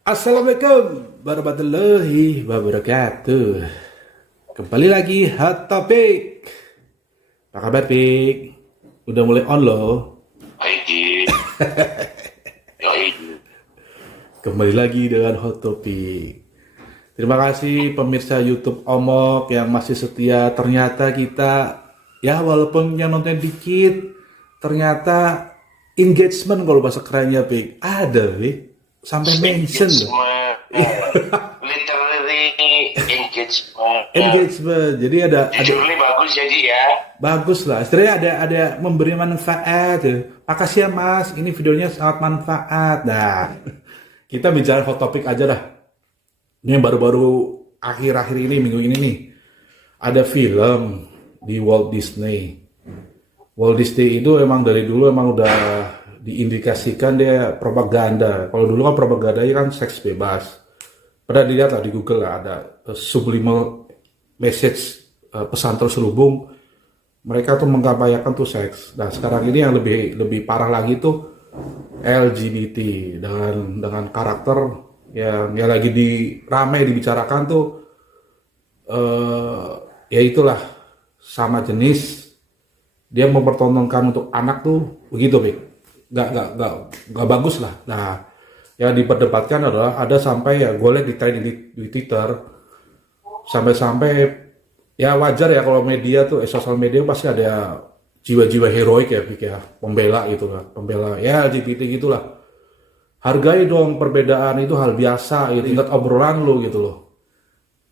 Assalamualaikum warahmatullahi wabarakatuh. Kembali lagi Hot Topic. Apa kabar, Pik? Udah mulai on loh. Aidi, yoi, Kembali lagi dengan Hot Topic. Terima kasih pemirsa YouTube Omok yang masih setia. Ternyata kita, ya walaupun yang nonton dikit, ternyata engagement kalau bahasa kerennya, Pik. Ada, Pik. Sampai mention loh. engagement, literally engagement. Engagement. Jadi ada Judulnya bagus jadi ya. bagus lah. Istilahnya ada memberi manfaat. Ya. Makasih ya Mas, ini videonya sangat manfaat. Nah, kita bicara hot topic aja lah. Ini yang baru-baru akhir-akhir ini, minggu ini nih. Ada film di Walt Disney. Walt Disney itu emang dari dulu emang udah diindikasikan dia propaganda. Kalau dulu kan propagandanya kan seks bebas. Pernah dilihat lah di Google lah, ada subliminal message, pesan terselubung. Mereka tuh mengkampanyekan tuh seks. Nah sekarang ini yang lebih parah lagi tuh LGBT dengan karakter yang lagi ramai dibicarakan tuh, ya itulah, sama jenis dia mempertontonkan untuk anak tuh begitu, Bik. Nggak bagus lah. Nah, yang diperdebatkan adalah ada sampai, ya gue lihat di trending di Twitter, sampai-sampai, ya wajar ya kalau media tuh, sosial media pasti ada jiwa-jiwa heroik ya, Bik, ya, pembela gitu lah, pembela ya LGBT gitulah. Hargai dong perbedaan, itu hal biasa, itu tingkat obrolan lo gitu loh.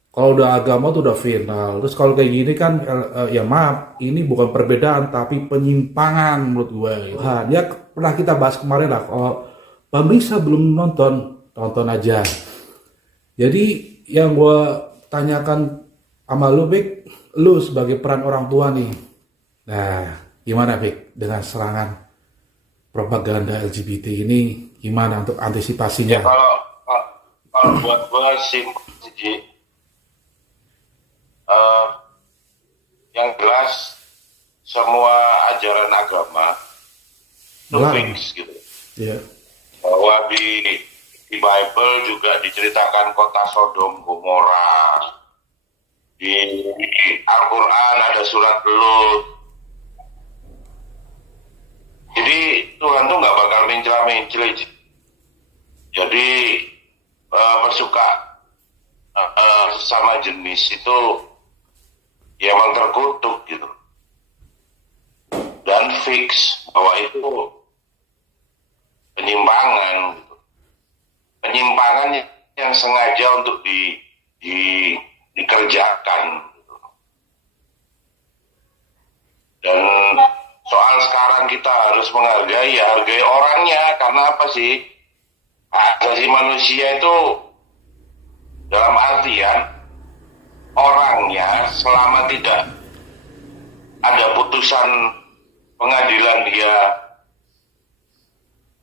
Kalau udah agama tuh udah final. Terus kalau kayak gini kan, ya maaf, ini bukan perbedaan tapi penyimpangan menurut gue. Gitu. Nah, ya pernah kita bahas kemarin lah. Kalau pemirsa belum nonton, tonton aja. Jadi yang gue tanyakan sama lu, Bik, lu sebagai peran orang tua nih. Nah, gimana, Bik, dengan serangan propaganda LGBT ini? Gimana untuk Ya antisipasinya? kalau buat gue simpel sih, eh, yang jelas semua ajaran agama itu Melarang. fix gitu. Ya. Bahwa di Bible juga diceritakan kota Sodom Gomora. Di Al-Quran ada surat Lut. Jadi Tuhan tuh nggak bakal mencela-mencela. Jadi bersuka sesama jenis itu ya emang terkutuk gitu. Dan fix bahwa itu penyimpangan gitu. Penyimpangan yang sengaja untuk dikerjakan gitu. Dan soal sekarang kita harus menghargai, ya hargai orangnya. Karena apa sih, hak asasi manusia itu dalam artian orangnya selama tidak ada putusan pengadilan dia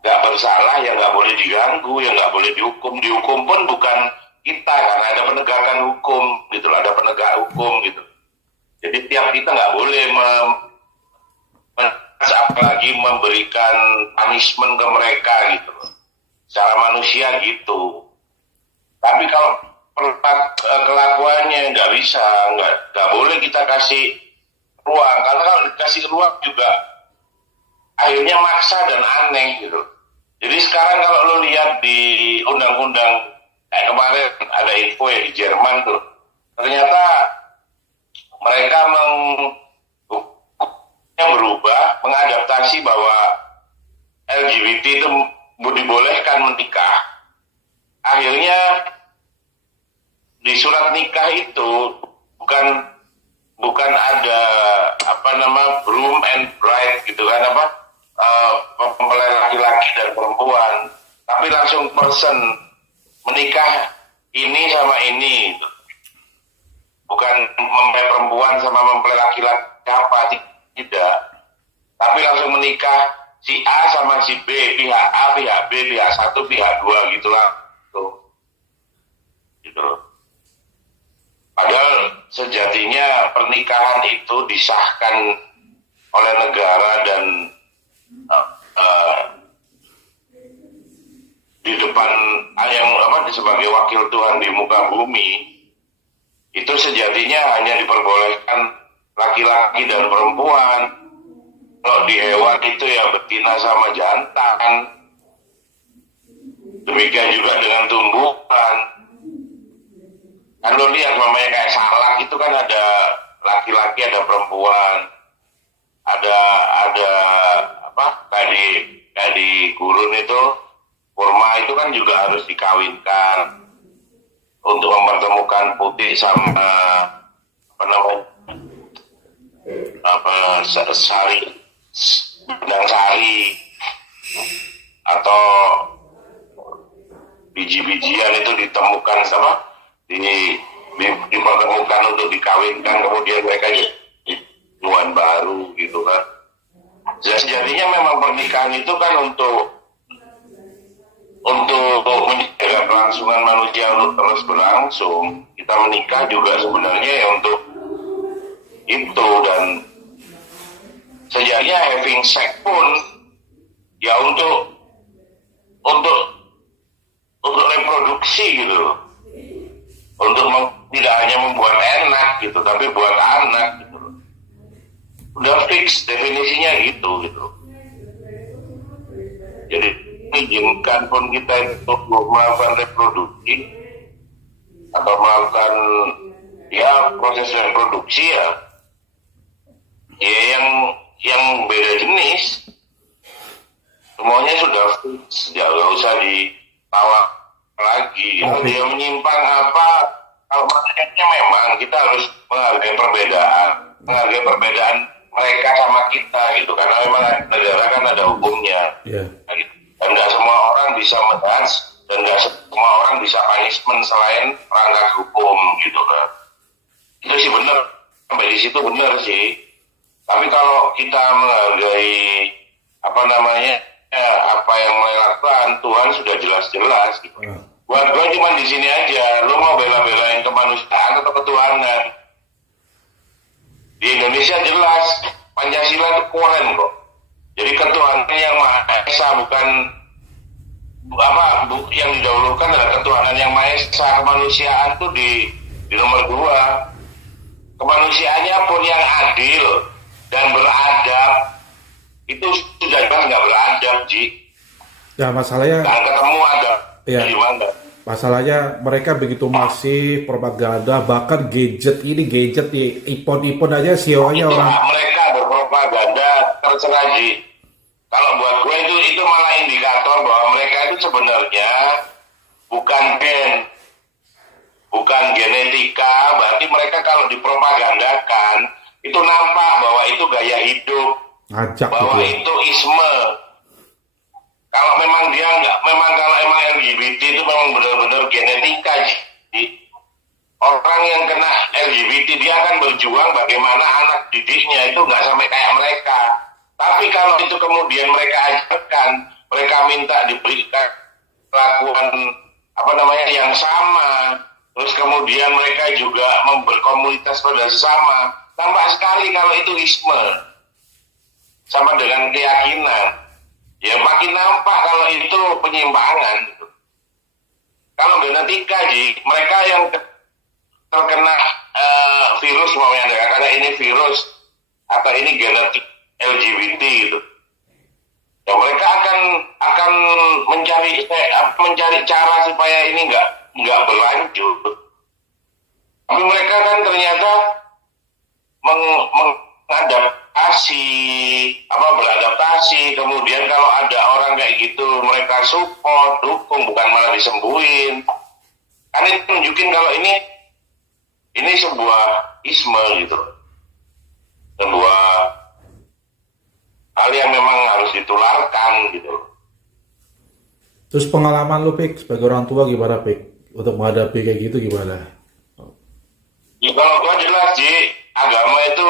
nggak bersalah, ya nggak boleh diganggu, ya nggak boleh dihukum. Dihukum pun bukan kita, karena ada penegakan hukum gitu, ada penegak hukum gitu. Jadi tiap kita nggak boleh apalagi memberikan punishment ke mereka gitu loh. Secara manusia gitu. Tapi kalau kelakuannya nggak bisa, nggak boleh kita kasih ruang. Karena kalau dikasih ruang juga akhirnya maksa dan aneh gitu. Jadi sekarang kalau lo lihat di undang-undang, kayak kemarin ada info ya di Jerman tuh, ternyata mereka yang berubah, mengadaptasi bahwa LGBT itu dibolehkan menikah. Akhirnya di surat nikah itu bukan ada groom and bride gitu kan, mempelai laki-laki dan perempuan, tapi langsung person menikah ini sama ini gitu. Bukan mempelai perempuan sama mempelai laki-laki apa, tidak, tapi langsung menikah si A sama si B, pihak A, pihak B, pihak 1, pihak 2 gitulah tuh. Gitu. Padahal sejatinya pernikahan itu disahkan oleh negara dan di depan yang sebagai wakil Tuhan di muka bumi, itu sejatinya hanya diperbolehkan laki-laki dan perempuan. Kalau di hewan itu ya betina sama jantan. Demikian juga dengan tumbuhan. Kan lo lihat namanya kayak salak itu kan ada laki-laki, ada perempuan. Ada kayak di gurun itu kurma itu kan juga harus dikawinkan untuk mempertemukan putih sama sari, benang sari atau biji-bijian itu ditemukan dipertemukan untuk dikawinkan, kemudian mereka jadi tuan baru gitu kan. Sejatinya memang pernikahan itu kan untuk menjaga kelangsungan manusia untuk terus berlangsung. Kita menikah juga sebenarnya ya untuk itu, dan sejatinya having sex pun ya untuk reproduksi gitu loh. Untuk tidak hanya membuat enak gitu, tapi buat anak gitu loh. Udah fix definisinya gitu. Jadi izinkan pun kita untuk melakukan reproduksi atau melakukan ya proses reproduksi ya yang beda jenis, semuanya sudah fix, ya nggak usah ditawar lagi. Kalau dia menyimpang kalau maksudnya memang kita harus menghargai perbedaan mereka sama kita gitu, karena memang negara kan ada hukumnya. Yeah. Dan nggak semua orang bisa menghans, dan nggak semua orang bisa punishment selain perangkat hukum gitu kan. Itu sih benar, sampai di situ benar sih. Tapi kalau kita menghargai apa yang melakukan Tuhan sudah jelas-jelas gitu. Buat gue cuma di sini aja, lo mau bela-belain kemanusiaan atau ketuhanan? Di Indonesia jelas Pancasila itu keren kok. Jadi ketuhanan yang Maha Esa, bukan yang didahulukan adalah ketuhanan yang Maha Esa. Kemanusiaan tuh di nomor 2. Kemanusiaannya pun yang adil dan beradab, itu sudah jelas nggak beradab, Ji. Ya masalahnya. Dan ketemu ada. Ya. Gimana? Masalahnya mereka begitu masif propaganda, bahkan gadget di iPhone aja CEO-nya orang. Mereka berpropaganda terserah, Ji. Kalau buat gue itu malah indikator bahwa mereka itu sebenarnya bukan genetika. Berarti mereka kalau dipropagandakan itu nampak bahwa itu gaya hidup, Ngajak bahwa gitu. itu isme. Kalau memang kalau emang LGBT itu memang benar-benar genetika, Ji. Orang yang kena LGBT dia akan berjuang bagaimana anak didiknya itu nggak sampai kayak mereka. Tapi kalau itu kemudian mereka ajarkan, mereka minta diberikan perlakuan yang sama, terus kemudian mereka juga berkomunitas pada sesama, tampak sekali kalau itu isme sama dengan keyakinan. Ya makin nampak kalau itu penyimpangan. Kalau genetika, Ji, mereka yang terkena virus karena ini virus atau ini genetik LGBT gitu. Ya mereka akan mencari cara supaya ini nggak berlanjut. Tapi mereka kan ternyata beradaptasi. Kemudian kalau ada orang kayak gitu mereka support, dukung, bukan malah disembuhin. Kan itu tunjukin kalau ini sebuah isme gitu, sebuah hal yang memang harus ditularkan gitu. Terus pengalaman lu, Pik, sebagai orang tua gimana, Pik, untuk menghadapi kayak gitu gimana? Ya kalau gua jelas, Ji, agama itu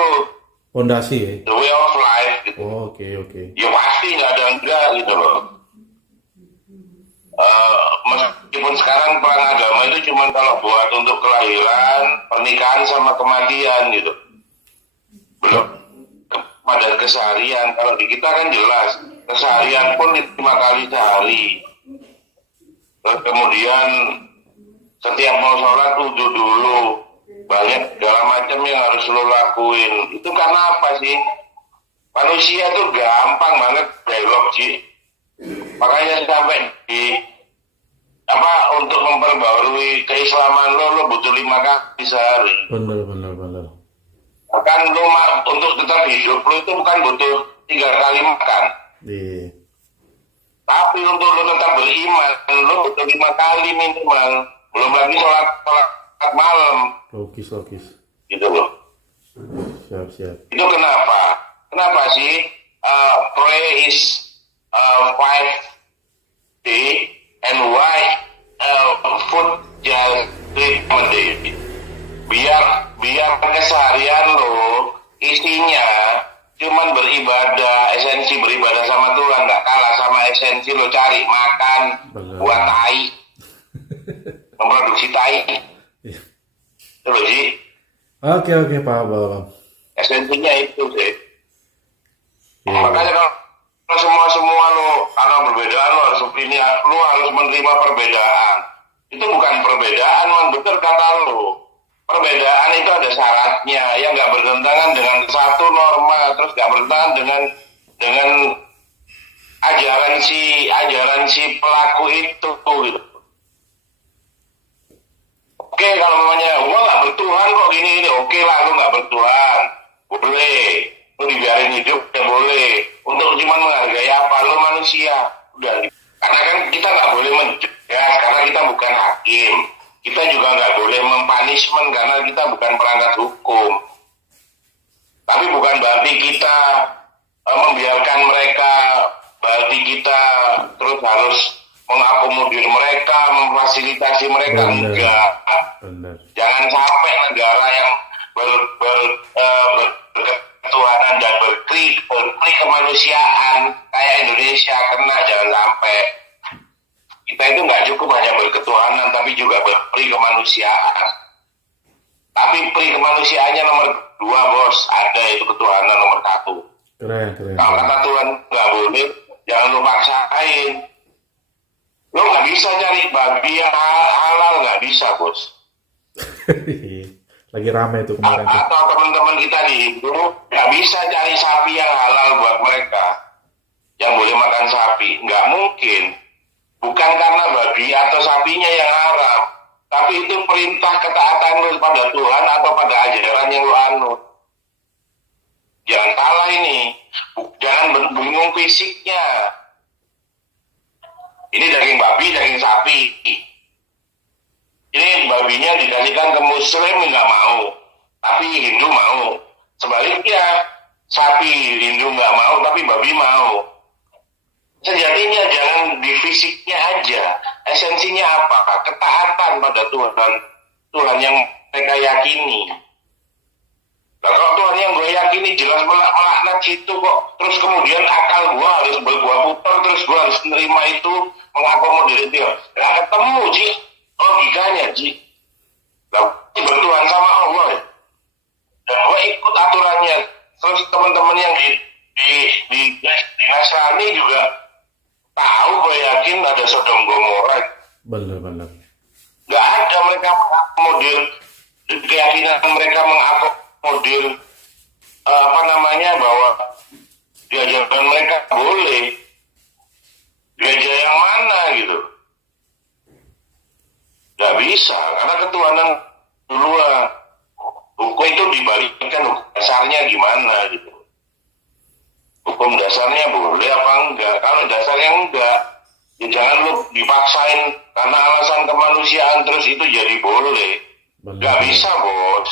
Fondasi ya? the way of life gitu. Oh, oke. Ya pasti nggak ada enggak gitu loh. Meskipun sekarang perang agama itu cuma kalau buat untuk kelahiran, pernikahan sama kematian gitu. Belum pada keseharian. Kalau di kita kan jelas keseharian pun 5 kali sehari. Terus kemudian setiap mau sholat wudhu dulu, banyak segala macam yang harus lo lakuin. Itu karena apa sih? Manusia tuh gampang banget belok sih. Makanya sampai di untuk memperbarui keislaman lo butuh 5 kali sehari. Bener. Bahkan lo untuk tetap hidup lo itu bukan butuh 3 kali makan. Iya. Tapi untuk lo tetap beriman, lo butuh 5 kali minimal. Belum lagi sholat malam. Logis. Gitu loh. Siap. Itu kenapa? Kenapa sih pray is 5 day and why food just 3 day? Biar keseharian lo isinya cuman beribadah, esensi beribadah sama Tuhan, nggak kalah sama esensi lo cari makan buat tai, memproduksi tai. Itu loh Ji. Oke, paham. Esensinya itu sih. Makanya kalau semua lo karena perbedaan lo harus ini, lo harus menerima perbedaan. Itu bukan perbedaan, betul kata lo. Perbedaan itu ada syaratnya yang nggak bertentangan dengan satu norma, terus nggak bertentangan dengan ajaran si pelaku itu gitu. Oke, kalau namanya gua nggak bertuhan kok gini, oke lah lu nggak bertuhan, boleh, lu dibiarin hidup ya boleh. Untuk cuma menghargai apa, lu manusia, udah. Karena kan kita nggak boleh menjudge, karena kita bukan hakim. Kita juga nggak boleh mempunishment karena kita bukan perangkat hukum. Tapi bukan berarti kita membiarkan mereka, berarti kita terus harus mengakomodir mereka, memfasilitasi mereka. Enggak. Benar. Jangan sampai negara yang berketuhanan dan berperi kemanusiaan kayak Indonesia kena, jangan sampai. Kita itu nggak cukup hanya berketuhanan, tapi juga berperi kemanusiaan. Tapi peri kemanusiaannya nomor 2 bos, ada itu ketuhanan nomor 1. Keren. Kalau kata Tuhan nggak boleh, jangan lu paksain. Lo nggak bisa cari babi yang halal, nggak bisa bos. Lagi rame itu kemarin. Atau teman-teman kita di Hindu nggak bisa cari sapi yang halal buat mereka, yang boleh makan sapi, nggak mungkin. Bukan karena babi atau sapinya yang haram, tapi itu perintah ketaatan lu pada Tuhan atau pada ajaran yang lu anut. Jangan salah ini, jangan bingung fisiknya. Ini daging babi, daging sapi. Ini babinya dikasihkan ke Muslim nggak mau, tapi Hindu mau. Sebaliknya, sapi Hindu nggak mau, tapi babi mau. Sejatinya jangan di fisiknya aja, esensinya apa? Ketaatan pada Tuhan yang mereka yakini. Nah, kalau Tuhan yang gue yakini jelas melaknat situ kok, terus kemudian akal gue harus berbuah putar, terus gue harus menerima itu, mengakomodir itu. Nggak ketemu Ji, logikanya Ji. Nah, bertuhan sama Allah ya. Dan gue ikut aturannya. Terus teman-teman yang di Nasrani juga tahu, gue yakin ada Sodom Gomora. Benar. Nggak ada mereka mengakomodir, keyakinan mereka mengakomodir bahwa diajarkan mereka boleh. Diajar yang mana gitu? Nggak bisa, karena ketuhanan duluan. Hukum itu dibalikkan, hukum dasarnya gimana gitu. Hukum dasarnya boleh apa enggak? Kalau dasarnya enggak, ya jangan lu dipaksain karena alasan kemanusiaan terus itu jadi boleh. Nggak bisa bos.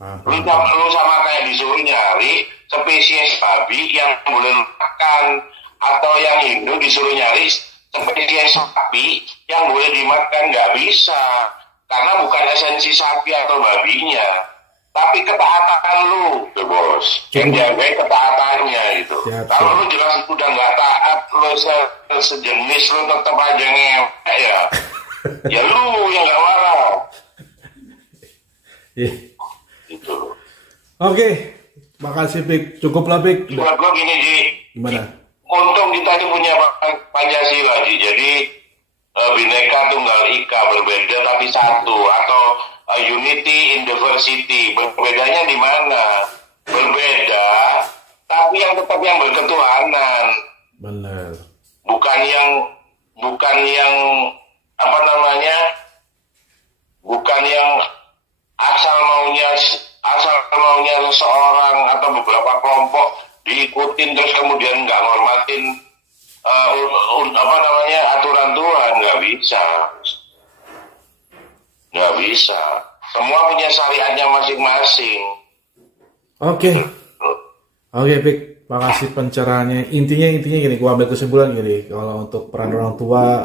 Lu sama kayak disuruh nyari spesies babi yang boleh makan, atau yang Hindu disuruh nyari spesies sapi yang boleh dimakan. Nggak bisa, karena bukan esensi sapi atau babinya, tapi ketaatan lu tuh bos, yang jaga ketaatannya gitu. Kalau lu jelas udah nggak taat, lu sejenis lu tetap aja ngewek ya lu yang nggak waras. Gitu. Oke, makasih Pik, cukup lah Pik. Buat gua gini Ji, gimana? Untung kita ini punya Pancasila Ji, jadi Bhinneka Tunggal Ika, berbeda tapi satu, atau unity in diversity. Berbedanya di mana? Berbeda tapi yang tetap yang berketuhanan. Benar. Bukan yang apa namanya? Bukan yang asal maunya seseorang atau beberapa kelompok diikutin terus kemudian nggak ngormatin apa namanya aturan Tuhan. Nggak bisa. Semua punya syariatnya masing-masing. Oke, Pik, makasih pencerahannya. Intinya gini, gua ambil kesimpulan gini, kalau untuk peran orang tua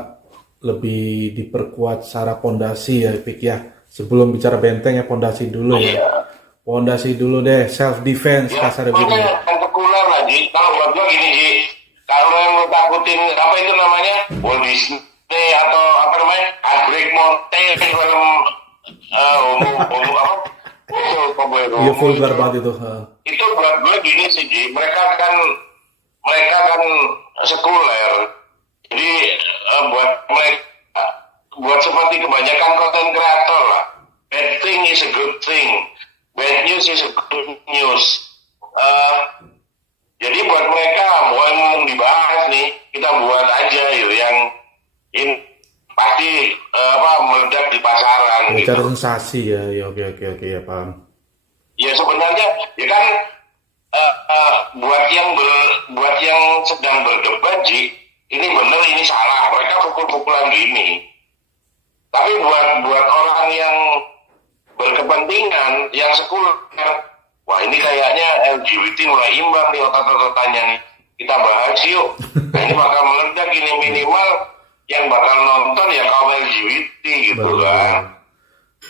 lebih diperkuat secara pondasi ya, Pik ya. Sebelum bicara benteng ya, pondasi dulu ya. Pondasi dulu deh, self defense Ya, kasar gitu. makanya yang sekuler lah, Ji. Kalau buat gua gini, Ji. Kalau yang lo takutin apa itu namanya? Walt Disney atau apa namanya? Heartbreak Mountain, film homo apa? Iya, vulgar banget itu. Itu buat gue gini sih, Ji. Mereka kan sekuler. Jadi buat seperti kebanyakan konten kreator lah. Bad thing is a good thing. Bad news is a good news. Jadi buat mereka mau yang dibahas nih, kita buat aja gitu yang ini pasti meledak di pasaran. Bicara gitu. sensasi ya, oke ya paham. Ya sebenarnya ya kan buat yang sedang berdebat, Ji, ini benar ini salah, mereka pukul-pukulan gini. Tapi buat orang yang berkepentingan, yang sekuler, wah ini kayaknya LGBT mulai imbang nih otot-ototannya nih, kita bahas yuk. Nah, ini bakal meledak, ini minimal yang bakal nonton ya kaum LGBT gitu kan.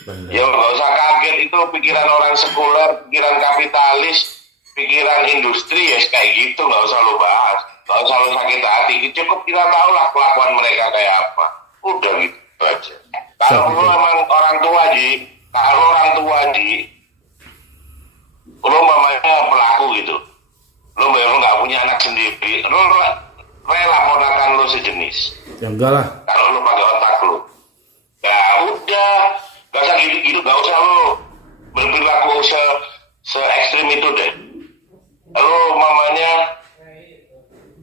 Benar. Ya nggak usah kaget, itu pikiran orang sekuler, pikiran kapitalis, pikiran industri ya kayak gitu, nggak usah lo bahas, nggak usah lo sakit hati, cukup kita tahu lah kelakuan mereka kayak apa, udah gitu aja. Kalau lo emang orang tua, Ji, lo mamanya pelaku gitu, lo memang nggak punya anak sendiri, lo rela ponakan lo sejenis. Ya enggak lah. Kalau lo pakai otak lo, ya udah. Gak usah gitu-gitu, gak usah lo berperilaku se ekstrim itu deh. Lo mamanya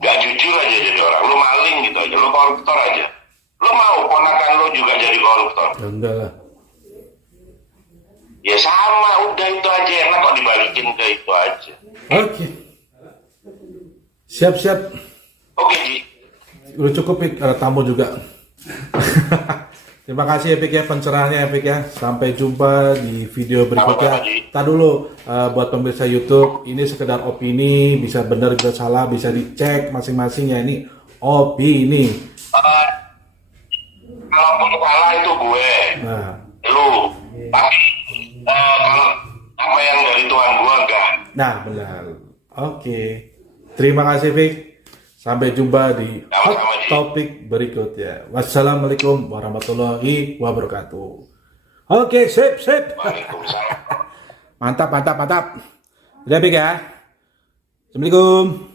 gak jujur aja jadi orang, lo maling gitu aja, lo koruptor aja. Lo mau ponakan lo juga jadi koruptor? Ya enggak lah. Ya sama, udah itu aja, enak kok dibalikin ke itu aja. Oke. Siap. Oke, Ji. Udah cukup, Pik, ada tamu juga. Terima kasih ya, Pik ya, pencerahannya ya, Pik ya. Sampai jumpa di video berikutnya. Tadi dulu buat pemirsa YouTube, ini sekedar opini, bisa benar bisa salah, bisa dicek masing-masing ya, ini opini. Kalaupun salah itu gue, lu. Tapi kalau apa yang dari Tuhan gue enggak. Nah, benar. Oke. Terima kasih, Pik. Sampai jumpa di hot topik berikutnya. Wassalamualaikum warahmatullahi wabarakatuh. Oke, sip. Waalaikumsalam. Mantap. Udah, Pik ya. Assalamualaikum.